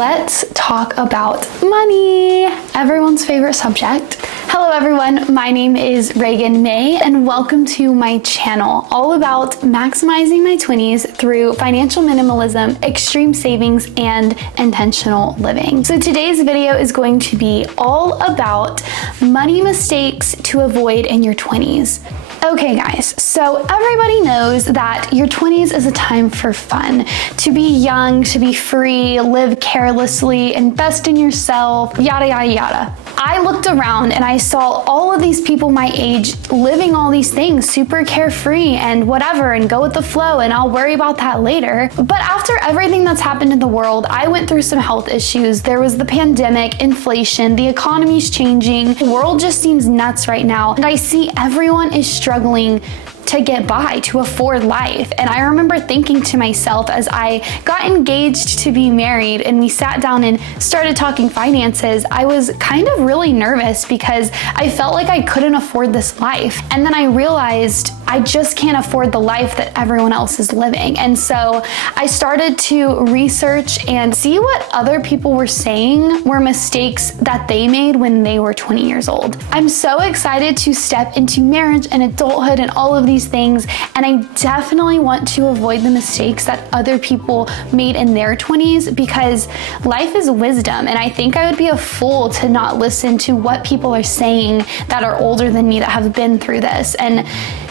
let's talk about money, everyone's favorite subject. Hello everyone, my name is Reagan May and welcome to my channel all about maximizing my 20s through financial minimalism, extreme savings, and intentional living. So today's video is going to be all about money mistakes to avoid in your 20s. Okay guys, so everybody knows that your 20s is a time for fun, to be young, to be free, live carelessly, invest in yourself, yada, yada, yada. I looked around and I saw all of these people my age living all these things, super carefree and whatever, and go with the flow, and I'll worry about that later. But after everything that's happened in the world, I went through some health issues. There was the pandemic, inflation, the economy's changing. The world just seems nuts right now. And I see everyone is struggling to get by, to afford life. And I remember thinking to myself as I got engaged to be married and we sat down and started talking finances, I was kind of really nervous because I felt like I couldn't afford this life. And then I realized I just can't afford the life that everyone else is living. And so I started to research and see what other people were saying were mistakes that they made when they were 20 years old. I'm so excited to step into marriage and adulthood and all of these things, and I definitely want to avoid the mistakes that other people made in their 20s because life is wisdom, and I think I would be a fool to not listen to what people are saying that are older than me that have been through this. And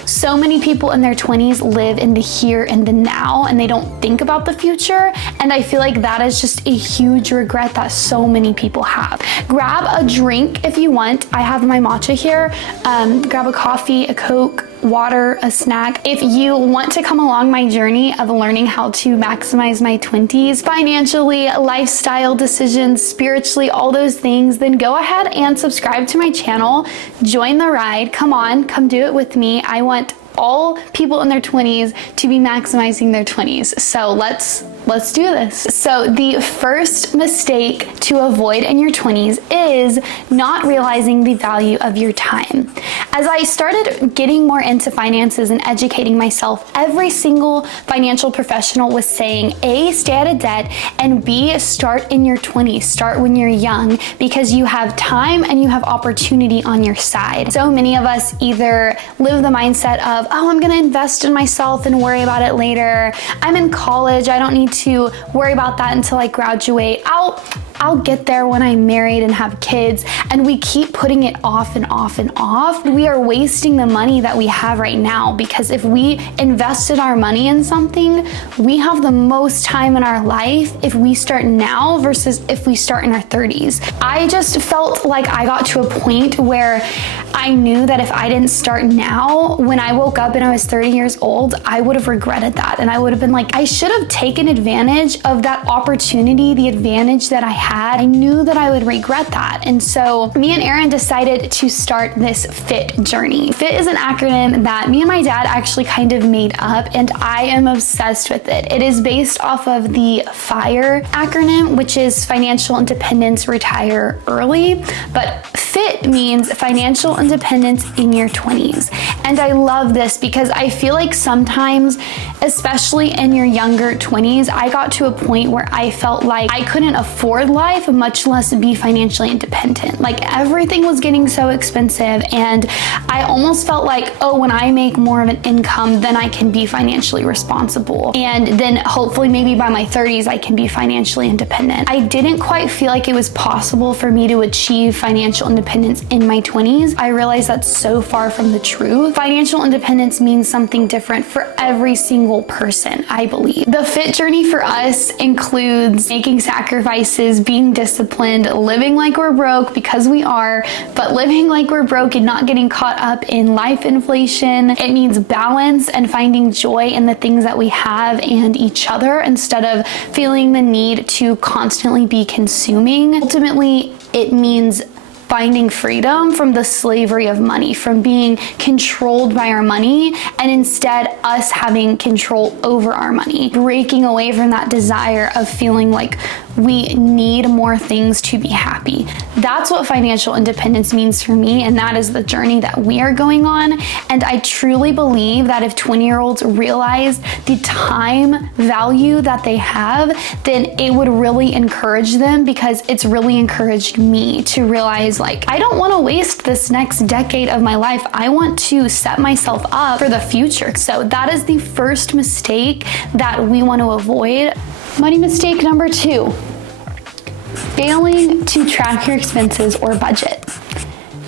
so many people in their 20s live in the here and the now, and they don't think about the future. And I feel like that is just a huge regret that so many people have. Grab a drink if you want. I have my matcha here. Grab a coffee, a Coke, water, a snack. If you want to come along my journey of learning how to maximize my 20s, financially, lifestyle decisions, spiritually, all those things, then go ahead and subscribe to my channel. Join the ride. Come on, come do it with me. I want all people in their 20s to be maximizing their 20s. So let's do this. So the first mistake to avoid in your 20s is not realizing the value of your time. As I started getting more into finances and educating myself, every single financial professional was saying, A, stay out of debt, and B, start in your 20s, start when you're young, because you have time and you have opportunity on your side. So many of us either live the mindset of, oh, I'm gonna invest in myself and worry about it later. I'm in college, I don't need to worry about that until I graduate. I'll get there when I'm married and have kids, and we keep putting it off and off and off. We are wasting the money that we have right now, because if we invested our money in something, we have the most time in our life if we start now versus if we start in our 30s. I just felt like I got to a point where I knew that if I didn't start now, when I woke up and I was 30 years old, I would have regretted that. And I would have been like, I should have taken advantage of that opportunity, the advantage that I had. I knew that I would regret that. And so me and Aaron decided to start this FIT journey. FIT is an acronym that me and my dad actually kind of made up, and I am obsessed with it. It is based off of the FIRE acronym, which is Financial Independence, Retire Early. But FIT means Financial Independence in your 20s. And I love this because I feel like sometimes, especially in your younger 20s, I got to a point where I felt like I couldn't afford life, much less be financially independent. Like everything was getting so expensive, and I almost felt like, oh, when I make more of an income, then I can be financially responsible. And then hopefully maybe by my 30s, I can be financially independent. I didn't quite feel like it was possible for me to achieve financial independence in my 20s. I realized that's so far from the truth. Financial independence means something different for every single person, I believe. The FIT journey for us includes making sacrifices, being disciplined, living like we're broke because we are, but living like we're broke and not getting caught up in life inflation. It means balance and finding joy in the things that we have and each other instead of feeling the need to constantly be consuming. Ultimately, it means finding freedom from the slavery of money, from being controlled by our money, and instead us having control over our money, breaking away from that desire of feeling like we need more things to be happy. That's what financial independence means for me, and that is the journey that we are going on. And I truly believe that if 20-year-olds realize the time value that they have, then it would really encourage them, because it's really encouraged me to realize, like, I don't want to waste this next decade of my life. I want to set myself up for the future. So that is the first mistake that we want to avoid. Money mistake number 2, failing to track your expenses or budget.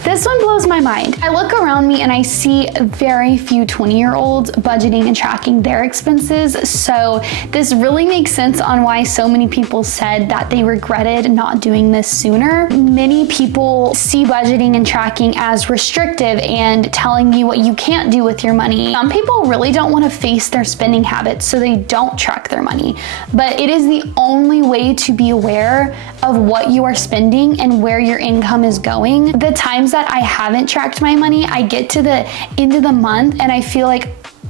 This one blows my mind. I look around me and I see very few 20-year-olds budgeting and tracking their expenses. So this really makes sense on why so many people said that they regretted not doing this sooner. Many people see budgeting and tracking as restrictive and telling you what you can't do with your money. Some people really don't want to face their spending habits, so they don't track their money. But it is the only way to be aware of what you are spending and where your income is going. The times that I haven't tracked my money, I get to the end of the month and I feel like,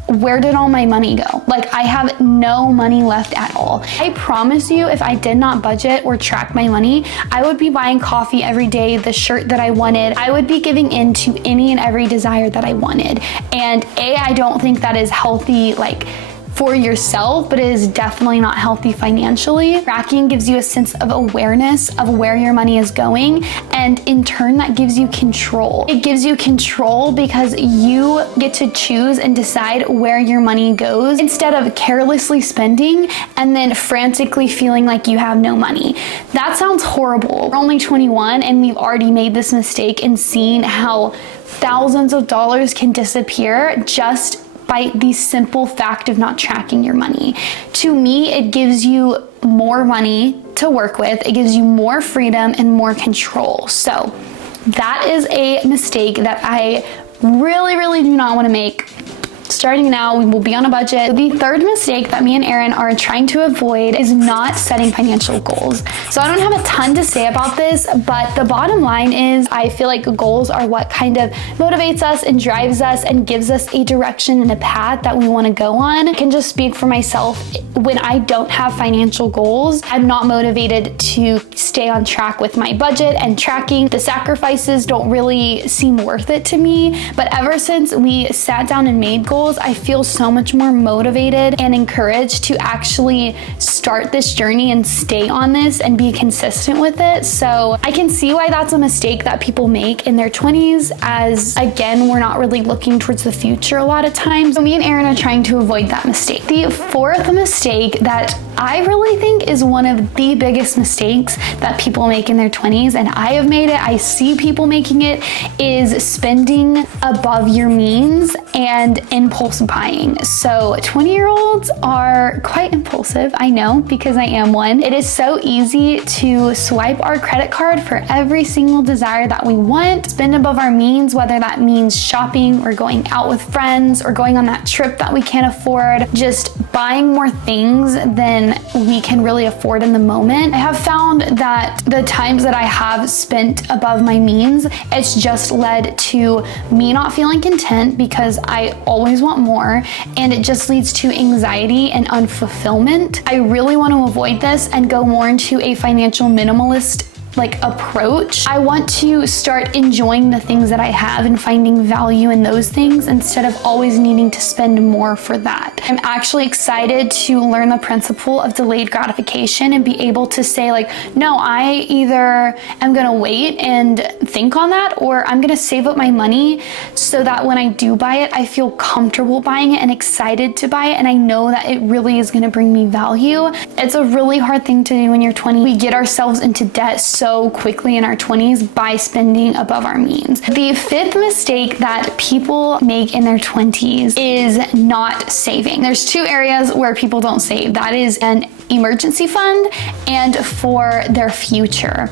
where did all my money go? Like, I have no money left at all. I promise you, if I did not budget or track my money, I would be buying coffee every day, the shirt that I wanted. I would be giving in to any and every desire that I wanted. And I don't think that is healthy, like, for yourself, but it is definitely not healthy financially. Tracking gives you a sense of awareness of where your money is going, and in turn that gives you control. It gives you control because you get to choose and decide where your money goes, instead of carelessly spending and then frantically feeling like you have no money. That sounds horrible. We're only 21 and we've already made this mistake and seen how thousands of dollars can disappear just by the simple fact of not tracking your money. To me, it gives you more money to work with. It gives you more freedom and more control. So that is a mistake that I really, really do not want to make. Starting now, we will be on a budget. The third mistake that me and Erin are trying to avoid is not setting financial goals. So I don't have a ton to say about this, but the bottom line is I feel like goals are what kind of motivates us and drives us and gives us a direction and a path that we want to go on. I can just speak for myself. When I don't have financial goals, I'm not motivated to stay on track with my budget and tracking. The sacrifices don't really seem worth it to me. But ever since we sat down and made goals, I feel so much more motivated and encouraged to actually start this journey and stay on this and be consistent with it. So I can see why that's a mistake that people make in their 20s, as again, we're not really looking towards the future a lot of times. So me and Erin are trying to avoid that mistake. The fourth mistake that I really think is one of the biggest mistakes that people make in their 20s, and I have made it, I see people making it, is spending above your means and impulse buying. So 20-year-olds are quite impulsive, I know, because I am one. It is so easy to swipe our credit card for every single desire that we want, spend above our means, whether that means shopping or going out with friends or going on that trip that we can't afford, just buying more things than we can really afford in the moment. I have found that the times that I have spent above my means, it's just led to me not feeling content because I always want more, and it just leads to anxiety and unfulfillment. I really want to avoid this and go more into a financial minimalist approach. I want to start enjoying the things that I have and finding value in those things instead of always needing to spend more for that. I'm actually excited to learn the principle of delayed gratification and be able to say no, I either am gonna wait and think on that, or I'm gonna save up my money so that when I do buy it, I feel comfortable buying it and excited to buy it, and I know that it really is gonna bring me value. It's a really hard thing to do when you're 20. We get ourselves into debt so quickly in our 20s by spending above our means. The fifth mistake that people make in their 20s is not saving. There's two areas where people don't save. That is an emergency fund and for their future.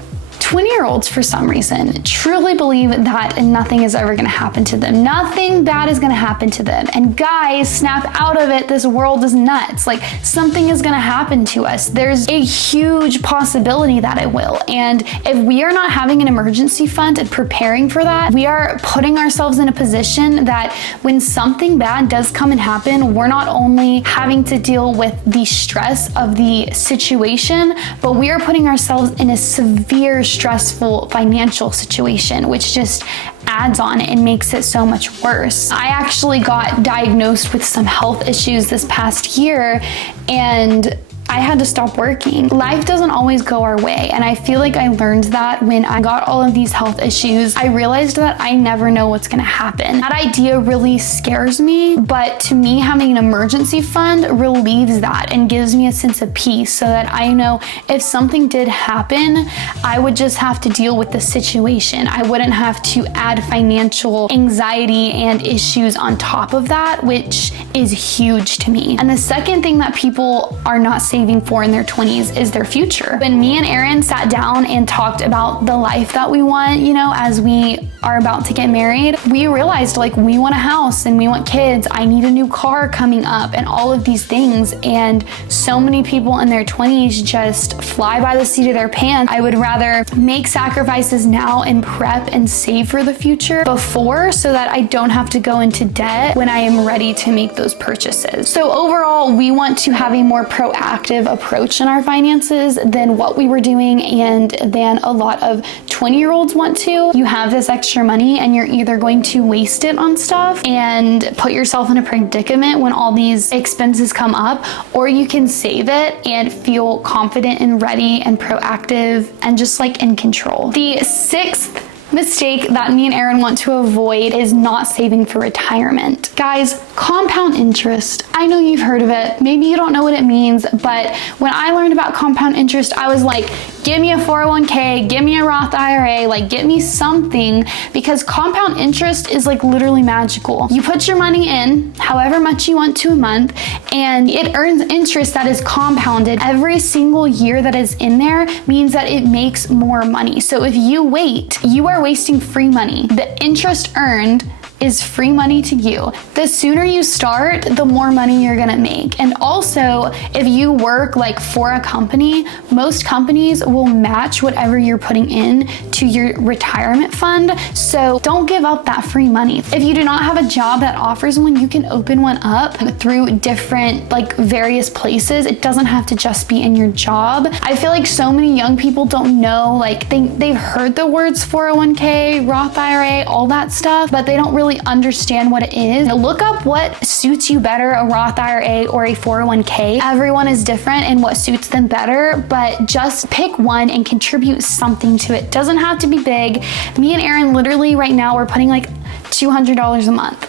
20-year-olds, for some reason, truly believe that nothing is ever gonna happen to them. Nothing bad is gonna happen to them. And guys, snap out of it. This world is nuts. Like, something is gonna happen to us. There's a huge possibility that it will. And if we are not having an emergency fund and preparing for that, we are putting ourselves in a position that when something bad does come and happen, we're not only having to deal with the stress of the situation, but we are putting ourselves in a severe, stressful financial situation, which just adds on and makes it so much worse. I actually got diagnosed with some health issues this past year, and I had to stop working. Life doesn't always go our way, and I feel like I learned that when I got all of these health issues. I realized that I never know what's gonna happen. That idea really scares me, but to me, having an emergency fund relieves that and gives me a sense of peace, so that I know if something did happen, I would just have to deal with the situation. I wouldn't have to add financial anxiety and issues on top of that, which is huge to me. And the second thing that people are not saving for in their 20s is their future. When me and Aaron sat down and talked about the life that we want, you know, as we are about to get married, we realized, like, we want a house and we want kids. I need a new car coming up and all of these things. And so many people in their 20s just fly by the seat of their pants. I would rather make sacrifices now and prep and save for the future before, so that I don't have to go into debt when I am ready to make those purchases. So overall, we want to have a more proactive approach in our finances than what we were doing and than a lot of 20-year-olds want to. You have this extra money and you're either going to waste it on stuff and put yourself in a predicament when all these expenses come up, or you can save it and feel confident and ready and proactive and just like in control. The sixth mistake that me and Aaron want to avoid is not saving for retirement. Guys, compound interest. I know you've heard of it. Maybe you don't know what it means, but when I learned about compound interest, I was like, give me a 401k, give me a Roth IRA, like get me something, because compound interest is like literally magical. You put your money in, however much you want to a month, and it earns interest that is compounded. Every single year that is in there means that it makes more money. So if you wait, you are wasting free money. The interest earned is free money to you. The sooner you start, the more money you're gonna make. And also, if you work like for a company, most companies will match whatever you're putting in to your retirement fund. So don't give up that free money. If you do not have a job that offers one, you can open one up through different, like various places. It doesn't have to just be in your job. I feel like so many young people don't know, like they've heard the words 401k, Roth IRA, all that stuff, but they don't really understand what it is. Now look up what suits you better, a Roth IRA or a 401k. Everyone is different in what suits them better, but just pick one and contribute something to it. Doesn't have to be big. Me and Aaron literally right now, we're putting like $200 a month.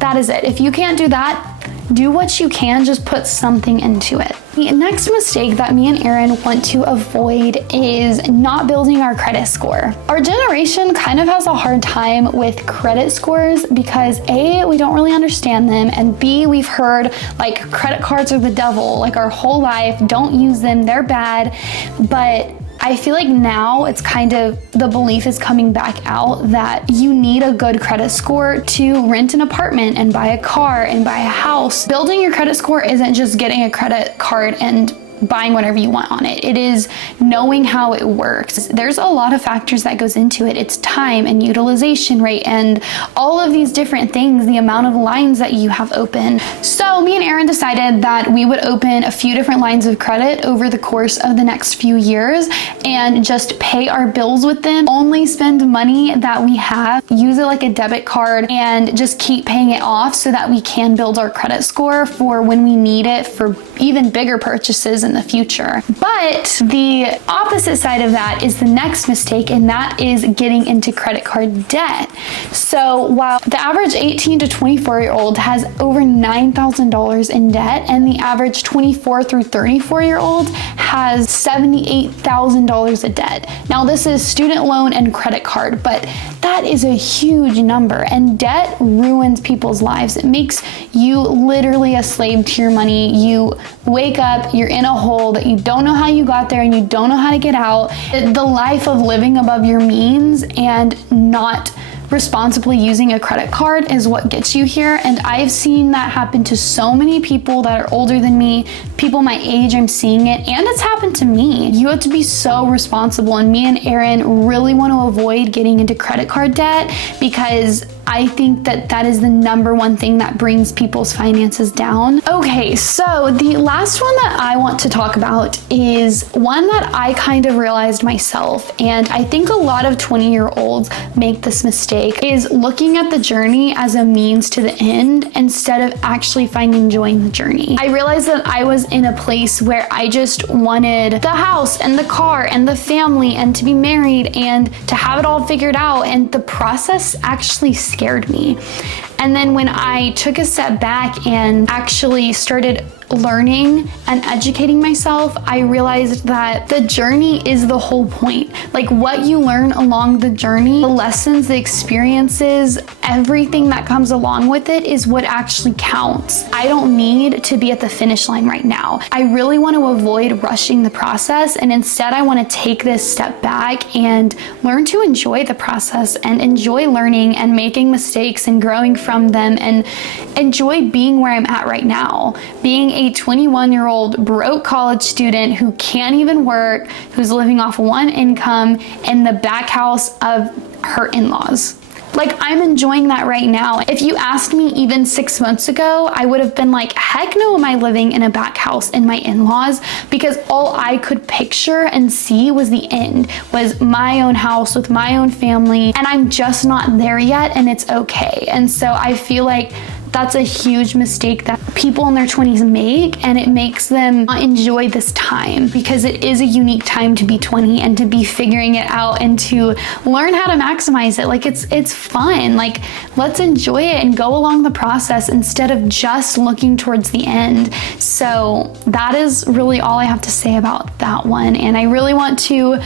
That is it. If you can't do that, do what you can, just put something into it. The next mistake that me and Aaron want to avoid is not building our credit score. Our generation kind of has a hard time with credit scores because A, we don't really understand them, and B, we've heard like credit cards are the devil, like our whole life, don't use them, they're bad. But I feel like now it's kind of, the belief is coming back out that you need a good credit score to rent an apartment and buy a car and buy a house. Building your credit score isn't just getting a credit card and buying whatever you want on it. It is knowing how it works. There's a lot of factors that goes into it. It's time and utilization rate and all of these different things, the amount of lines that you have open. So me and Aaron decided that we would open a few different lines of credit over the course of the next few years and just pay our bills with them, only spend money that we have, use it like a debit card, and just keep paying it off so that we can build our credit score for when we need it for even bigger purchases in the future. But the opposite side of that is the next mistake, and that is getting into credit card debt. So while the average 18 to 24-year-old has over $9,000 in debt, and the average 24 through 34-year-old has $78,000 of debt. Now this is student loan and credit card, but that is a huge number, and debt ruins people's lives. It makes you literally a slave to your money. You wake up, you're in a hole that you don't know how you got there and you don't know how to get out. The life of living above your means and not responsibly using a credit card is what gets you here. And I've seen that happen to so many people that are older than me, people my age. I'm seeing it, and it's happened to me. You have to be so responsible, and me and Aaron really want to avoid getting into credit card debt because I think that that is the number one thing that brings people's finances down. Okay, so the last one that I want to talk about is one that I kind of realized myself, and I think a lot of 20-year-olds make this mistake, is looking at the journey as a means to the end instead of actually finding joy in the journey. I realized that I was in a place where I just wanted the house and the car and the family and to be married and to have it all figured out, and the process actually scared me. And then when I took a step back and actually started learning and educating myself, I realized that the journey is the whole point. Like, what you learn along the journey, the lessons, the experiences, everything that comes along with it is what actually counts. I don't need to be at the finish line right now. I really want to avoid rushing the process, and instead I want to take this step back and learn to enjoy the process and enjoy learning and making mistakes and growing from them, and enjoy being where I'm at right now. Being a 21-year-old broke college student who can't even work, who's living off one income in the back house of her in-laws. Like, I'm enjoying that right now. If you asked me even 6 months ago, I would have been like, heck no am I living in a back house in my in-laws, because all I could picture and see was the end, was my own house with my own family, and I'm just not there yet, and it's okay. And so I feel like that's a huge mistake that people in their 20s make, and it makes them not enjoy this time, because it is a unique time to be 20 and to be figuring it out and to learn how to maximize it. Like, it's fun. Like, let's enjoy it and go along the process instead of just looking towards the end. So that is really all I have to say about that one. And I really want to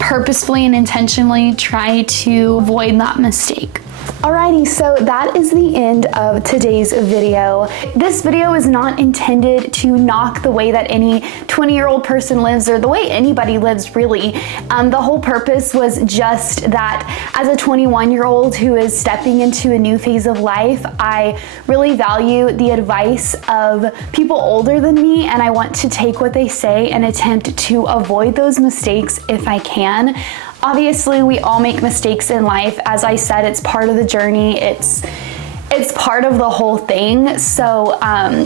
purposefully and intentionally try to avoid that mistake. Alrighty, so that is the end of today's video. This video is not intended to knock the way that any 20-year-old person lives, or the way anybody lives, really. The whole purpose was just that as a 21-year-old who is stepping into a new phase of life, I really value the advice of people older than me, and I want to take what they say and attempt to avoid those mistakes if I can. Obviously, we all make mistakes in life. As I said, it's part of the journey. It's part of the whole thing. So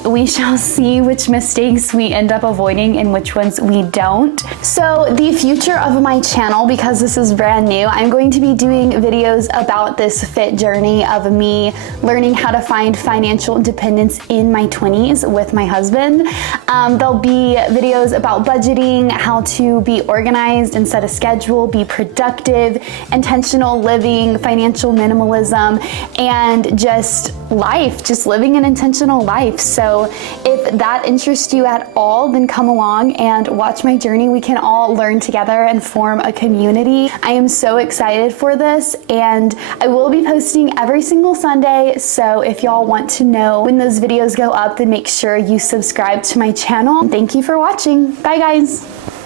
we shall see which mistakes we end up avoiding and which ones we don't. So the future of my channel, because this is brand new, I'm going to be doing videos about this fit journey of me learning how to find financial independence in my 20s with my husband. There'll be videos about budgeting, how to be organized and set a schedule, be productive, intentional living, financial minimalism, and just life, just living an intentional life. So if that interests you at all, then come along and watch my journey. We can all learn together and form a community. I am so excited for this, and I will be posting every single Sunday. So if y'all want to know when those videos go up, then make sure you subscribe to my channel. Thank you for watching. Bye guys.